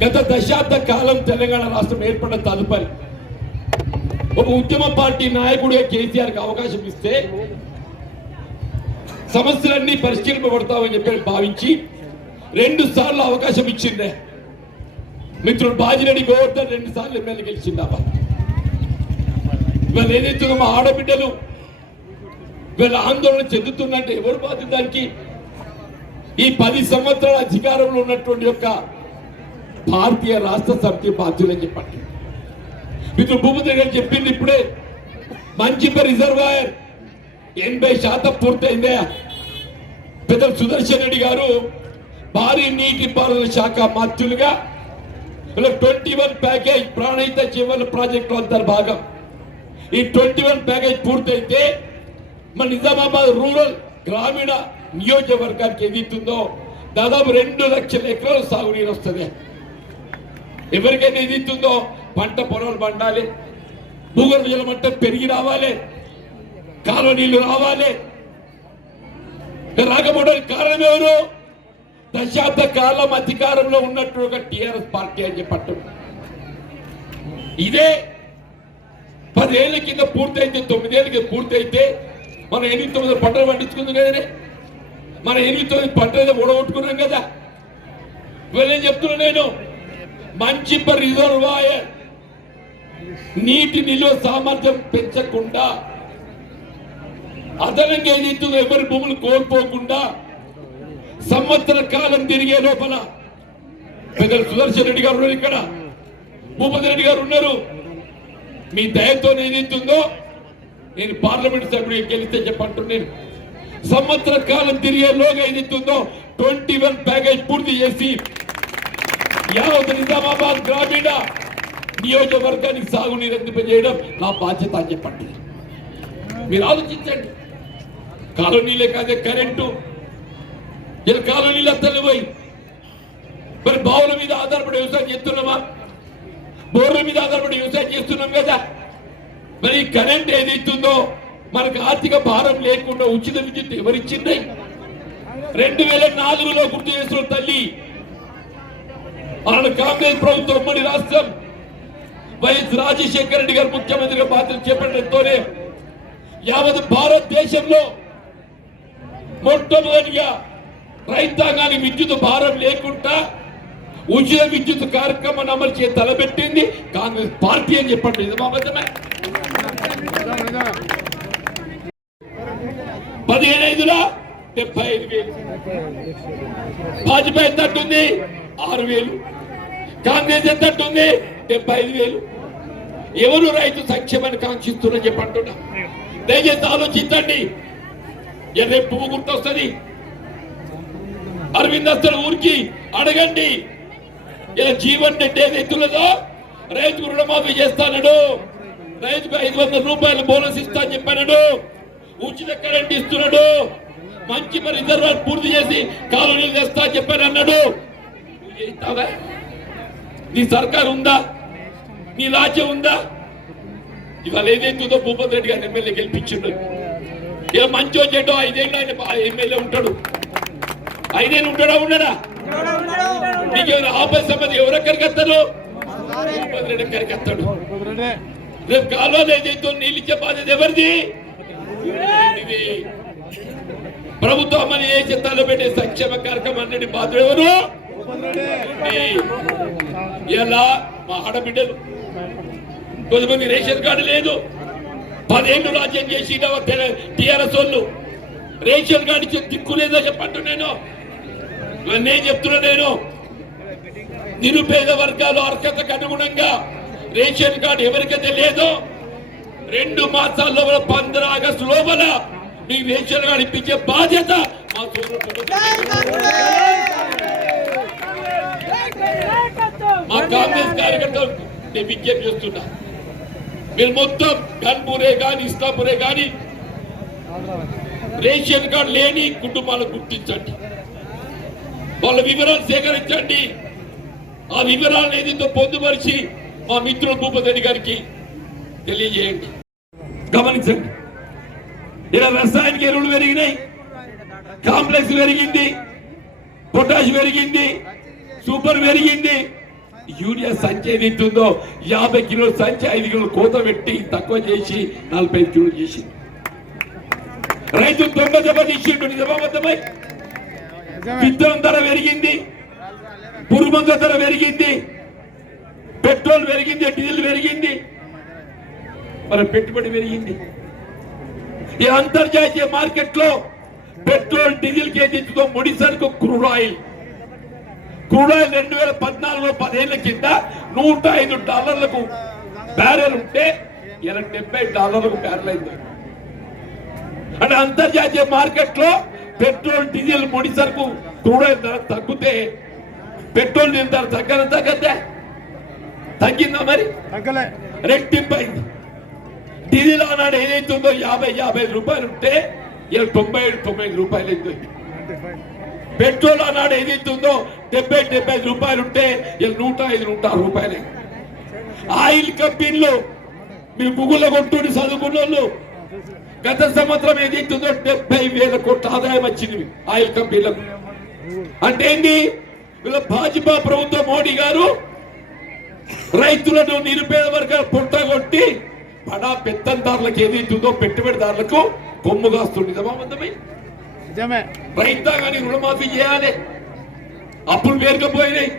గత దశాబ్ద కాలం తెలంగాణ రాష్ట్రం ఏర్పడిన తదుపరి ఒక ఉద్యమ పార్టీ నాయకుడిగా కేసీఆర్కి అవకాశం ఇస్తే సమస్యలన్నీ పరిష్కరింపబడతామని చెప్పి భావించి రెండు సార్లు అవకాశం ఇచ్చిందే మిత్రుడు బాజిరెడ్డి గోవర్ధన్ రెండు సార్లు ఎమ్మెల్యే గెలిచిందామా ఇవాళ ఏదైతే మా ఆడబిడ్డలు వీళ్ళ ఆందోళన చెందుతున్నట్టు ఎవరు బాధ్యత దానికి ఈ పది సంవత్సరాల అధికారంలో ఉన్నటువంటి యొక్క భారతీయ రాష్ట్ర సమితి బాధ్యులని చెప్పండి. మీకు భూపతి గారు చెప్పింది ఇప్పుడే. మంచి రిజర్వాయర్. ఎనభై శాతం పూర్తయిందే. పెద్ద సుదర్శన్ రెడ్డి గారు భారీ నీటి పారుదల శాఖ మంత్రులుగా ట్వంటీ వన్ ప్యాకేజ్ ప్రాణహిత జీవన ప్రాజెక్టు అంతర్భాగం. ఈ ట్వంటీ వన్ ప్యాకేజ్ పూర్తయితే మన నిజామాబాద్ రూరల్ గ్రామీణ నియోజకవర్గానికి ఏదైతుందో దాదాపు రెండు లక్షల ఎకరాలు సాగునీరు వస్తుంది. ఎవరికైతే ఏదైతుందో పంట పొలాలు పండాలి. భూగర్భ జలం అంటే పెరిగి రావాలి. కాలువ నీళ్ళు రావాలి. రాకపోవడానికి కారణం ఎవరు? దశాబ్ద కాలం అధికారంలో ఉన్నట్టు ఒక టిఆర్ఎస్ పార్టీ అని చెప్పట్టు. ఇదే పదేళ్ళ కింద పూర్తయితే తొమ్మిదేళ్ళ కింద పూర్తయితే మనం ఎనిమిది తొమ్మిది పంటలు పండించుకుందాం కదనే మనం ఎనిమిది తొమ్మిది పంటలు ఓడగొట్టుకున్నాం కదా. ఇవాళ ఏం చెప్తున్నా నేను? మంచి రిజర్వాయర్ నీటి నిల్వ సామర్థ్యం పెంచకుండా అదనంగా ఏదైతుందో ఎవరి భూములు కోల్పోకుండా సంవత్సర కాలం తిరిగే లోపల పెద్దలు సుదర్శన్ రెడ్డి గారు ఉన్నారు ఇక్కడ. భూపతి రెడ్డి గారు ఉన్నారు. మీ దయతో ఏదైతుందో నేను పార్లమెంట్ సభ్యుడికి గెలిస్తే చెప్పంటున్నాను. సంవత్సర కాలం తిరిగే లోగా ఏదైతుందో ట్వంటీ వన్ ప్యాకేజ్ పూర్తి చేసి యావత్ నిజామాబాద్ గ్రామీణ నియోజకవర్గానికి సాగునీరు అందింపజేయడం నా బాధ్యత అని చెప్పండి. మీరు ఆలోచించండి. కాలనీలే కాదే కరెంటు. ఇలా కాలనీలు అత్తలు పోయి. మరి బావుల మీద ఆధారపడి వ్యవసాయం చేస్తున్నామా? బోర్ల మీద ఆధారపడి వ్యవసాయం చేస్తున్నాం కదా. మరి కరెంట్ ఏది ఇస్తుందో మనకు ఆర్థిక భారం లేకుండా ఉచిత విద్యుత్ ఎవరిచ్చింది? రెండు వేల నాలుగులో గుర్తు చేసిన తల్లి మన కాంగ్రెస్ ప్రభుత్వం ఉమ్మడి రాష్ట్రం వైఎస్ రాజశేఖర రెడ్డి గారు ముఖ్యమంత్రిగా బాధ్యత చేపట్టడంతోనే యావత్ భారతదేశంలో మొట్టమొదటిగా రైతాంగానికి విద్యుత్ భారం లేకుండా ఉచిత విద్యుత్ కార్యక్రమాన్ని అమలు చేసి తలపెట్టింది కాంగ్రెస్ పార్టీ అని చెప్పండి. ఇది మాత్రమే పదిహేను ఐదులా డెబ్బై ఐదు వేలు. భాజపా ఎంత ఆరు వేలు. కాంగ్రెస్ ఎంత డెబ్బై ఐదు వేలు. ఎవరు రైతు సంక్షేమాన్ని కాంక్షిస్తున్నారని చెప్పి అంటున్నా. దయచేసి ఆలోచించండి. ఎర్రే పువ్వు గుర్తొస్తుంది. అరవింద్ వస్తాడు ఊరికి అడగండి. ఇలా జీవన్ రెడ్డి ఏదైతున్నదో రైతుకు రుణమాఫీ చేస్తానడు. రైతుకు ఐదు వందల రూపాయలు బోనస్ ఇస్తా అని చెప్పాడు ఉచిత కరెంట్ ఇస్తున్నాడు. మంచి మరి రిజర్వాయర్ పూర్తి చేసి కాలనీలు తెస్తా చెప్పాను చెప్పారు అన్నాడు నువ్వు చేస్తావా? నీ సర్కారు ఉందా నీ రాజ్యం ఉందా? ఇవాళ ఏదైతుందో భూపతి రెడ్డి గారిని ఎమ్మెల్యే గెలిపించిండు. ఇలా మంచో చెడ్డో ఐదేళ్ళు ఆయన ఎమ్మెల్యే ఉంటాడు. ఐదేళ్ళు ఉంటాడా ఉండడా? నీకేమైనా ఆపద సంబంధం ఎవరెక్కడికి వస్తారు? భూపతి రెడ్డి ఎక్కడికి వస్తాడు? రేపు కాలువలు ఏదైతే నీళ్ళు ఇచ్చే బాధ్యత ఎవరిది? ప్రభుత్వం అని ఏ చిత్తాలు పెట్టే సంక్షేమ కార్యక్రమం అన్నిటి బాధ్యత ఎవరు? ఇలా మా ఆడబిడ్డలు. కొంతమంది రేషన్ కార్డు లేదు. పదేళ్ళు రాజ్యం చేసి టిఆర్ఎస్ వాళ్ళు. రేషన్ కార్డు ఇచ్చే దిక్కు లేదో చెప్పంటు నేను. నేను చెప్తున్నా నేను. నిరుపేద వర్గాలు అర్హతకు అనుగుణంగా రేషన్ కార్డు ఎవరికైతే లేదో రెండు మాసాల లోపల పంద్ర ఆగస్టు లోపల మీ రేషన్ కార్డు ఇప్పించే బాధ్యత. మా కాంగ్రెస్ కార్యకర్తలు నేను విజ్ఞప్తి చేస్తున్నా. మీరు మొత్తం గన్పూరే కానీ ఇస్తాపూరే కానీ రేషన్ కార్డు లేని కుటుంబాలను గుర్తించండి. వాళ్ళ వివరాలు సేకరించండి. ఆ వివరాలను ఏదైతే పొందుపరిచి మా మిత్రుడు భూపతి గారికి తెలియజేయండి. గమనించండి. ఇలా రసాయనిక ఎరువులు పెరిగినాయి కాంప్లెక్స్ పెరిగింది పొటాష్ పెరిగింది సూపర్ పెరిగింది యూరియా సంచి ఏది ఉంటుందో యాభై కిలోల సంచి ఐదు కిలోలు కోత పెట్టి తక్కువ చేసి నలభై ఐదు కిలోలు చేసి. రైతు తొంభై దెబ్బ తీసిండు నిజమబద్ధమై విత్తనం ధర పెరిగింది పురుగుమందు ధర పెరిగింది పెట్రోల్ పెరిగింది డీజిల్ పెరిగింది. మన పెట్టుబడి పెరిగింది. ఈ అంతర్జాతీయ మార్కెట్లో పెట్రోల్ డీజిల్ కేజీతో ముడి సరుకు క్రూడ్ ఆయిల్. క్రూడ్ ఆయిల్ రెండు వేల పద్నాలుగులో పదేళ్ళ కింద నూట ఐదు డాలర్లకు బ్యారెల్ ఉంటే ఇలా డెబ్బై డాలర్లకు బ్యారెల్ అయింది. అంటే అంతర్జాతీయ మార్కెట్లో పెట్రోల్ డీజిల్ ముడి సరుకు క్రూడ్ ఆయిల్ ధర తగ్గితే పెట్రోల్ డీజిల్ ధర తగ్గన తగ్గద్దా? తగ్గిందా మరి? తగ్గలే. రెట్టింపు అయింది డీజిల్ ఆనాడు ఏదైతుందో యాభై యాభై రూపాయలు ఉంటే ఇలా తొంభై ఏడు తొంభై ఐదు రూపాయలు అయింది. పెట్రోల్ ఆనాడు ఏదైతుందో డెబ్బై డెబ్బై ఐదు రూపాయలు ఉంటే ఇలా నూట ఐదు నూట ఆరు రూపాయలు. ఆయిల్ కంపెనీలు మీరు గూగుల్లో కొట్టుకుని చదువుకున్న వాళ్ళు గత సంవత్సరం ఏదైతుందో డెబ్బై వేల కోట్ల ఆదాయం వచ్చింది ఆయిల్ కంపెనీలకు. అంటే ఏంటి వీళ్ళ భాజపా ప్రభుత్వం మోడీ గారు రైతులను నిరుపేద వర్గాలు పుట్టగొట్టి బడా పెత్తందారులకు ఏదైతుందో పెట్టుబడిదారులకు కొమ్ము కాస్తుంది. నిజమాబద్ధమై నిజమే. రైతాంగాన్ని రుణమాఫీ చేయాలి. అప్పులు పేరుకపోయినాయి.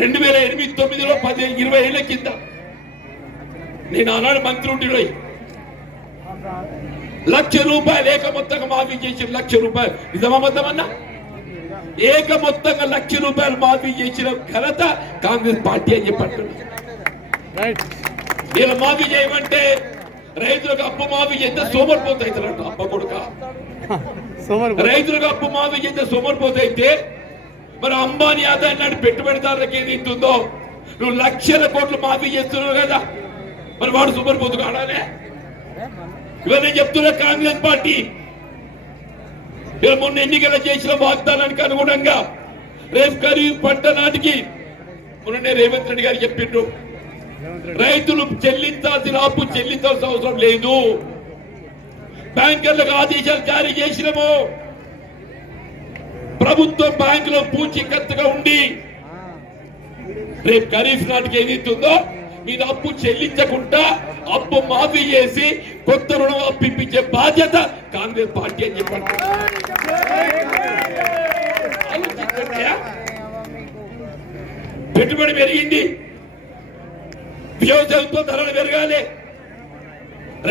రెండు వేల ఎనిమిది తొమ్మిదిలో పది ఇరవై ఏళ్ళ కింద నేను ఆనాడు మంత్రి ఉండి లక్ష రూపాయలు ఏక మొత్తంగా మాఫీ చేసిన లక్ష రూపాయలు. నిజమాబద్ధమన్నా ఏక మొత్తంగా లక్ష రూపాయలు మాఫీ చేసిన ఘనత కాంగ్రెస్ పార్టీ అని చెప్పంటున్నా. రైట్ వీళ్ళు మాఫీ చేయమంటే రైతులకు అప్పు మాఫీ చేస్తే సోమరిపోతాయితారంట అప్ప కొడుక. రైతులకు అప్పు మాఫీ చేస్తే సోమరిపోతైతే మరి అంబానీ ఆదాయం నాటి పెట్టుబడిదారులకు ఏది ఇస్తుందో? నువ్వు లక్షల కోట్లు మాఫీ చేస్తున్నావు కదా. మరి వాడు సూపర్ కాడానే ఇవన్నీ నేను చెప్తున్నా కాంగ్రెస్ పార్టీ. మొన్న ఎన్నికల చేసిన వాగ్దానానికి అనుగుణంగా రేపు ఖరీఫ్ పంట నాటికి మొన్ననే రేవంత్ రెడ్డి గారు చెప్పిండ్రు. రైతులు చెల్లించాల్సిన అప్పు చెల్లించాల్సిన అవసరం లేదు. బ్యాంకర్లకు ఆదేశాలు జారీ చేసినాము. ప్రభుత్వం బ్యాంకులో పూచీకత్తుగా ఉండి రేపు ఖరీఫ్ నాటికి ఏదైతుందో మీరు అప్పు చెల్లించకుండా అప్పు మాఫీ చేసి కొత్త రుణం అప్పించే బాధ్యత కాంగ్రెస్ పార్టీ అని చెప్పండి. పెట్టుబడి పెరిగింది. వ్యవసాయంతో ధరలు పెరగాలి.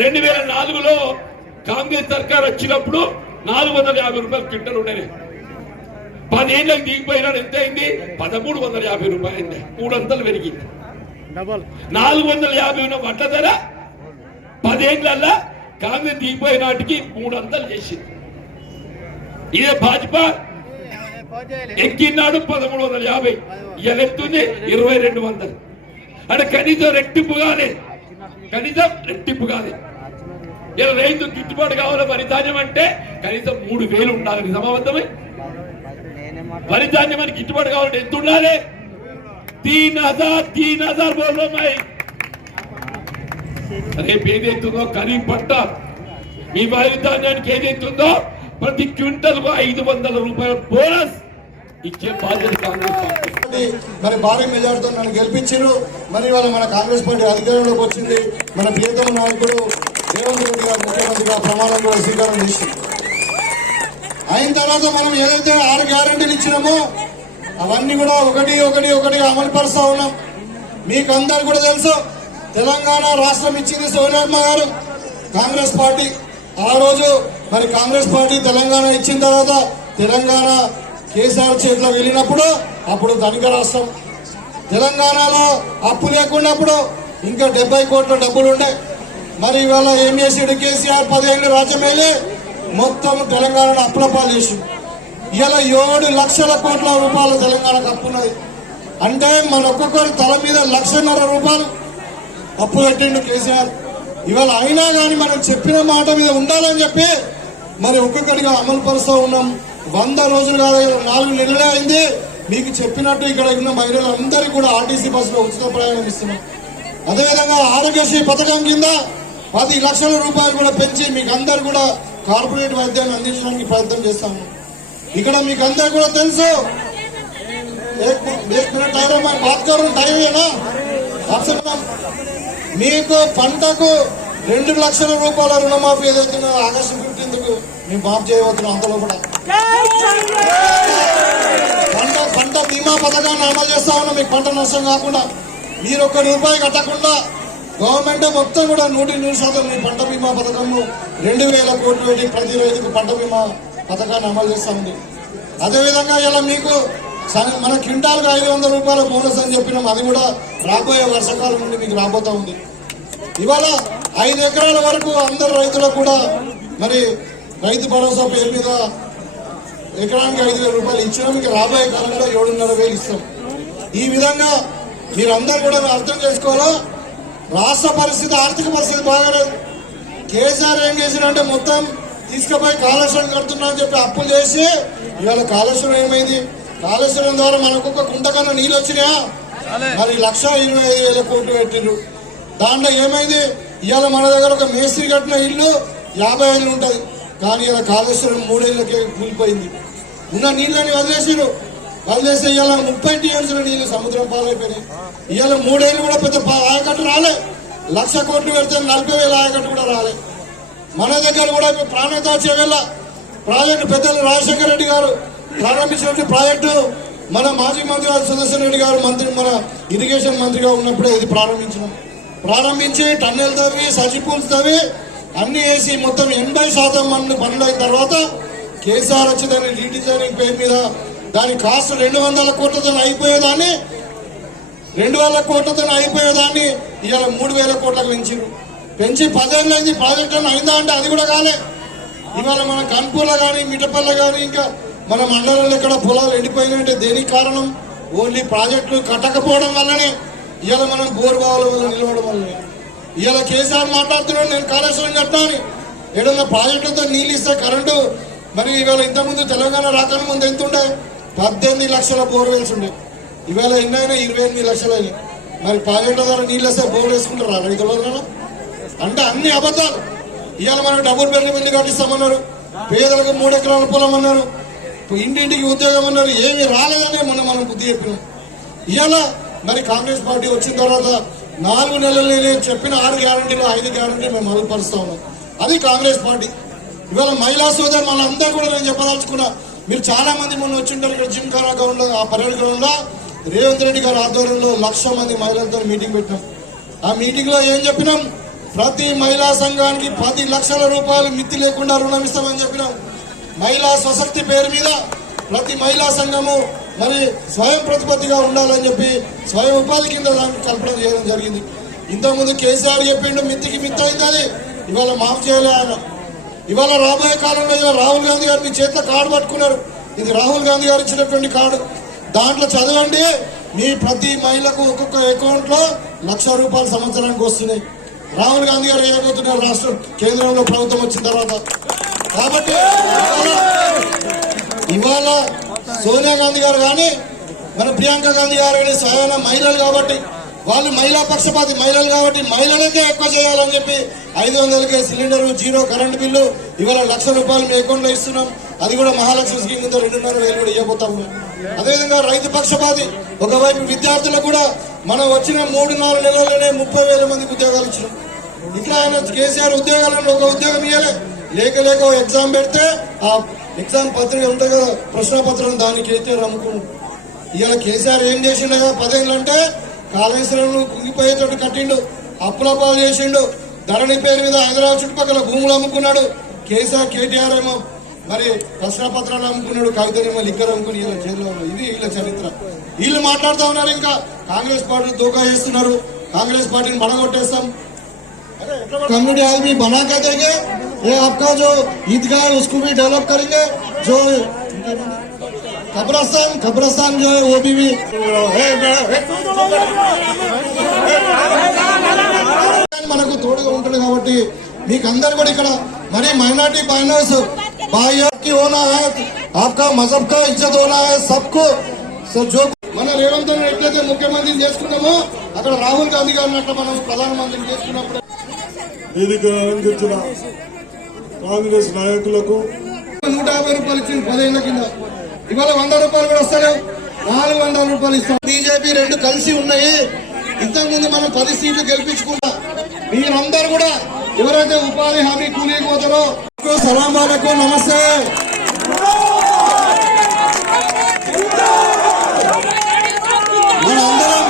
రెండు వేల నాలుగులో కాంగ్రెస్ సర్కార్ వచ్చినప్పుడు నాలుగు వందల యాభై రూపాయలు క్వింటల్ ఉండేది. పదేళ్ళకి దిగిపోయినాడు ఎంత అయింది పదమూడు వందల యాభై రూపాయలు అయింది. మూడు వందలు పెరిగింది. నాలుగు వందల యాభై ఉన్న వడ్ల ధర పదేళ్ళల్లా కాంగ్రెస్ దిగిపోయిన నాటికి మూడు వందలు చేసింది. ఇదే భాజపా? ఎక్కినాడు పదమూడు వందల యాభై. ఇవాళ ఎత్తుంది ఇరవై రెండు వందలు. అంటే కనీసం రెట్టింపు కాలే. కనీసం రెట్టింపు కాలే. ఇలా రైతు గిట్టుబాటు కావాలి వరి ధాన్యం అంటే కనీసం మూడు వేలు ఉండాలి నిజమబద్ధమే వరి ధాన్యం అని గిట్టుబాటు కావాలంటే ఎంత ఉండాలి? తీన్ హజార్ తీన్ హజార్ బోలో రేపు ఏదైతుందో కరీం పట్ట మీ వరి ధాన్యానికి ఏదైతుందో ప్రతి క్వింటల్కు ఐదు వందల రూపాయల బోనస్ ఇచ్చే బాధ్యత కాంగ్రెస్ పార్టీ. మరి భారీ మెజార్టీతో నన్ను గెలిపించారు మరి ఇవాళ మన కాంగ్రెస్ పార్టీ అధికారంలోకి వచ్చింది. మన ప్రియతమ నాయకుడు రేవంత్ రెడ్డి గారు ముఖ్యమంత్రిగా ప్రమాణం కూడా స్వీకారం చేసింది. అయిన తర్వాత మనం ఏదైతే ఆరు గ్యారంటీలు ఇచ్చినామో అవన్నీ కూడా ఒకటి ఒకటి ఒకటి అమలు పరుస్తా ఉన్నాం. మీకు అందరు కూడా తెలుసు తెలంగాణ రాష్ట్రం ఇచ్చింది సోనియమ్మ గారు కాంగ్రెస్ పార్టీ. ఆ రోజు మరి కాంగ్రెస్ పార్టీ తెలంగాణ ఇచ్చిన తర్వాత తెలంగాణ కేసీఆర్ చేతిలో వెళ్ళినప్పుడు అప్పుడు ధనిక రాష్ట్రం. తెలంగాణలో అప్పు లేకున్నప్పుడు ఇంకా డెబ్బై కోట్ల డబ్బులు ఉండే మరి ఇవాళ ఏం చేసాడు కేసీఆర్? పదిహేను రాజ్యం వెళ్ళి మొత్తం తెలంగాణను అప్పుల చేసింది. ఇలా ఏడు లక్షల కోట్ల రూపాయలు తెలంగాణకు అప్పున్నది అంటే మన ఒక్కొక్కరి తల మీద లక్షన్నర రూపాయలు అప్పు కట్టిండు కేసీఆర్. ఇవాళ అయినా కానీ మనం చెప్పిన మాట మీద ఉండాలని చెప్పి మరి ఒక్కొక్కటిగా అమలు పరుస్తూ ఉన్నాం. వంద రోజులు కాదు నాలుగు నెలలే అయింది. మీకు చెప్పినట్టు ఇక్కడ ఉన్న మహిళలందరికీ కూడా ఆర్టీసీ బస్సులో ఉచిత ప్రయాణం ఇస్తున్నాం అదేవిధంగా ఆరోగ్యశ్రీ పథకం కింద పది లక్షల రూపాయలు కూడా పెంచి మీకు అందరు కూడా కార్పొరేట్ వైద్యాన్ని అందించడానికి ప్రయత్నం చేస్తాము. ఇక్కడ మీకు అందరూ కూడా తెలుసు. మీకు పంటకు రెండు లక్షల రూపాయల రుణమాఫీ ఏదైతే ఆగస్టు ఫిఫ్టీన్త్ మేము మాఫ్ చేయవచ్చు అందులో కూడా పంట పంట బీమా పథకాన్ని అమలు చేస్తా ఉన్నా మీకు పంట నష్టం కాకుండా. మీరు ఒక్క రూపాయి కట్టకుండా గవర్నమెంట్ మొత్తం కూడా నూటి నూరు శాతం మీ పంట బీమా పథకము రెండు వేల కోట్లు పెట్టి ప్రతి రైతుకు పంట బీమా పథకాన్ని అమలు చేస్తామండి అదేవిధంగా ఇలా మీకు మన క్వింటాల్కి ఐదు వందల రూపాయల బోనస్ అని చెప్పినాం అది కూడా రాబోయే వర్షాకాలం నుండి మీకు రాబోతా ఉంది. ఇవాళ ఐదు ఎకరాల వరకు అందరు రైతులకు కూడా మరి రైతు భరోసా పేరు మీద ఎకరానికి ఐదు వేల రూపాయలు ఇచ్చినాం ఇంకా రాబోయే కాలంలో ఏడున్నర వేలు ఇస్తాం. ఈ విధంగా మీరందరూ కూడా అర్థం చేసుకోవాలా? రాష్ట్ర పరిస్థితి ఆర్థిక పరిస్థితి బాగాలేదు. కేసీఆర్ ఏం చేసినంటే మొత్తం తీసుకుపోయి కాళేశ్వరం కడుతున్నా అని చెప్పి అప్పులు చేసి ఇవాళ కాళేశ్వరం ఏమైంది? కాళేశ్వరం ద్వారా మనకు ఒక కుంట కన్నా నీళ్ళు వచ్చినాయా? మరి లక్ష ఇరవై ఐదు వేల కోట్లు పెట్టిండ్రు. దాంట్లో ఏమైంది? ఇవాళ మన దగ్గర ఒక మేస్త్రి కట్టిన ఇల్లు యాభై ఏళ్ళు ఉంటుంది. కానీ ఇలా కాళేశ్వరం మూడేళ్ళకే కూలిపోయింది. ఉన్న నీళ్ళని వదిలేసిరు వదిలేస్తే ఇవాళ ముప్పై టీఎంసీల నీళ్ళు సముద్రం పాలైపోయినాయి. ఇవాళ మూడేళ్ళు కూడా పెద్ద ఆయకట్టు రాలే. లక్ష కోట్లు పెడితే నలభై వేల ఆయకట్టు కూడా రాలే. మన దగ్గర కూడా ప్రాణదాచే వేళ ప్రాజెక్టు పెద్దలు రాజశేఖర రెడ్డి గారు ప్రారంభించినటువంటి ప్రాజెక్టు మన మాజీ మంత్రి గారు సుదర్శన్ రెడ్డి గారు మంత్రి మన ఇరిగేషన్ మంత్రిగా ఉన్నప్పుడే ఇది ప్రారంభించినాం. ప్రారంభించి టన్నెల్ తవ్వి సజిపూల్స్ తవ్వి అన్ని వేసి మొత్తం ఎనభై శాతం మన్ను పనులు అయిన తర్వాత కేసీఆర్ వచ్చి దాన్ని రీడిజైనింగ్ పేరు మీద దాని కాస్ట్ రెండు వందల కోట్లతో అయిపోయేదాన్ని. రెండు వేల కోట్లతో అయిపోయేదాన్ని. ఇవాళ మూడు వేల కోట్లకు పెంచారు పెంచి పదేళ్ళు అయింది ప్రాజెక్ట్ అని అయిందా అంటే అది కూడా కాలే. ఇవాళ మన కన్పూర్లో కానీ మిటపల్ల కానీ ఇంకా మన మండలంలో ఇక్కడ పొలాలు ఎండిపోయినాయంటే దేనికి కారణం? ఓన్లీ ప్రాజెక్టులు కట్టకపోవడం వల్లనే ఇవాళ మనం బోర్ వల్ల నిలవడం వల్లనే. ఇవాళ కేసీఆర్ మాట్లాడుతున్నాడు నేను కాళేశ్వరం కట్టాను ఏదన్నా ప్రాజెక్టులతో నీళ్ళు ఇస్తే కరెంటు. మరి ఇవాళ ఇంతకుముందు తెలంగాణ రాకముందు ఎంత ఉండే? పద్దెనిమిది లక్షల బోర్వెల్స్ ఉండే. ఇవాళ ఎన్నైనా ఇరవై ఎనిమిది లక్షలు అయినాయి. మరి ప్రాజెక్టుల ద్వారా నీళ్ళు వస్తే బోర్ వేసుకుంటారా? రైతులలో అంటే అన్ని అబద్ధాలు. ఇవాళ మనకు డబుల్ బెడ్రూమ్ ఇల్లు కట్టిస్తామన్నారు. పేదలకు మూడు ఎకరాల పొలం అన్నారు. ఇంటింటికి ఉద్యోగం అన్నారు. ఏమీ రాలేదనే మొన్న మనం బుద్ధి చెప్పినాం. ఇవాళ మరి కాంగ్రెస్ పార్టీ వచ్చిన తర్వాత నాలుగు నెలలు చెప్పిన ఆరు గ్యారంటీలు ఐదు గ్యారంటీలు మేము అమలు ఉన్నాం. అది కాంగ్రెస్ పార్టీ. ఇవాళ మహిళా సోదరు మనందరూ కూడా నేను చెప్పదలుచుకున్నా మీరు చాలా మంది మొన్న వచ్చింటారు ఇక్కడ జిమ్ ఖానా గ్రౌండ్ ఆ పరేడ్ గ్రౌండ్లో రేవంత్ రెడ్డి గారి ఆధ్వర్యంలో లక్ష మంది మహిళలతో మీటింగ్ పెట్టినాం. ఆ మీటింగ్లో ఏం చెప్పినాం? ప్రతి మహిళా సంఘానికి పది లక్షల రూపాయలు మిత్తి లేకుండా రుణం ఇస్తామని చెప్పినాం. మహిళా స్వశక్తి పేరు మీద ప్రతి మహిళా సంఘము మరి స్వయం ప్రతిపత్తిగా ఉండాలని చెప్పి స్వయం ఉపాధి కింద దానికి కల్పన చేయడం జరిగింది. ఇంతకుముందు కేసీఆర్ చెప్పిండు మిత్తికి మిత్త అయిందని ఇవాళ మాఫ్ చేయలే ఆయన. ఇవాళ రాబోయే కాలంలో ఇలా రాహుల్ గాంధీ గారు మీ చేతిలో కార్డు పట్టుకున్నారు. ఇది రాహుల్ గాంధీ గారు ఇచ్చినటువంటి కార్డు. దాంట్లో చదవండి మీ ప్రతి మహిళకు ఒక్కొక్క అకౌంట్లో లక్ష రూపాయలు సంవత్సరానికి వస్తున్నాయి. రాహుల్ గాంధీ గారు వేయబోతున్నారు రాష్ట్రం కేంద్రంలో ప్రభుత్వం వచ్చిన తర్వాత. కాబట్టి ఇవాళ- సోనియా గాంధీ గారు కానీ మన ప్రియాంక గాంధీ గారు కానీ సాధారణ మహిళలు కాబట్టి వాళ్ళు మహిళా పక్షపాతి మహిళలు కాబట్టి మహిళలకే ఎక్కువ చేయాలని చెప్పి ఐదు వందలకే సిలిండర్ జీరో కరెంట్ బిల్లు ఇవాళ లక్ష రూపాయలు మీ అకౌంట్లో ఇస్తున్నాం. అది కూడా మహాలక్ష్మి స్కీమ్ కింద రెండున్నర వేలు కూడా ఇవ్వబోతాం అదేవిధంగా రైతు పక్షపాతి ఒకవైపు విద్యార్థులకు కూడా మనం వచ్చిన మూడు నాలుగు నెలల్లోనే ముప్పై వేల మందికి ఉద్యోగాలు ఇచ్చినాం. ఇట్లా ఆయన కేసీఆర్ ఉద్యోగాలను ఒక ఉద్యోగం ఇవ్వలే లేక లేక ఓ ఎగ్జామ్ పెడితే ఆ ఎగ్జామ్ పత్రిక ఉంటుంది కదా ప్రశ్న పత్రం దాన్ని కేసీఆర్ అమ్ముకున్నాడు. ఇవాళ కేసీఆర్ ఏం చేసిండగా పదేళ్ళు అంటే కాళేశ్వరం కుంగిపోయేటట్టు కట్టిండు అప్పుల పాలు చేసిండు ధరణి పేరు మీద హైదరాబాద్ చుట్టుపక్కల భూములు అమ్ముకున్నాడు కేసీఆర్ కేటీఆర్ ఏమో మరి ప్రశ్న పత్రాలు అమ్ముకున్నాడు కవితనేమో లిక్కర్ అమ్ముకుని ఇలా జైల్లో ఉన్నాడు. ఇది వీళ్ళ చరిత్ర వీళ్ళు మాట్లాడుతూ ఉన్నారు ఇంకా కాంగ్రెస్ పార్టీ దోకా చేస్తున్నారు కాంగ్రెస్ పార్టీని బడగొట్టేస్తాం कम्युनिटी आज भी बना के देंगे ये आपका जो ईदगाह है उसको भी डेवलप करेंगे जो कब्रस्तान कब्रस्तान जो है वो भी भी మనకు తోడుగా ఉంటుంది కాబట్టి మీకు అందరు కూడా ఇక్కడ మరి మైనార్టీ బైనర్స్ भाइयों की होना है आपका मजहब का इज्जत होना है सबको సో జో మన రేవంత్ రెడ్డి ఎట్లయితే ముఖ్యమంత్రిని చేసుకున్నామో అక్కడ రాహుల్ గాంధీ గారిని అట్లా మనం ప్రధానమంత్రిని చేసుకున్నప్పుడు వేదిక అలంకరించిన కాంగ్రెస్ నాయకులకు నూట యాభై రూపాయలు ఇచ్చింది పదిహేనుల కింద ఇవాళ వంద రూపాయలు కూడా వస్తారు నాలుగు వందల రూపాయలు ఇస్తాం. బీజేపీ రెండు కలిసి ఉన్నాయి. ఇంతకుముందు మనం పది సీట్లు గెలిపించుకున్నా. మీరందరూ కూడా ఎవరైతే ఉపాధి హామీ కూలీకి పోతారో సలాంబాలకు నమస్తే. మన అందరం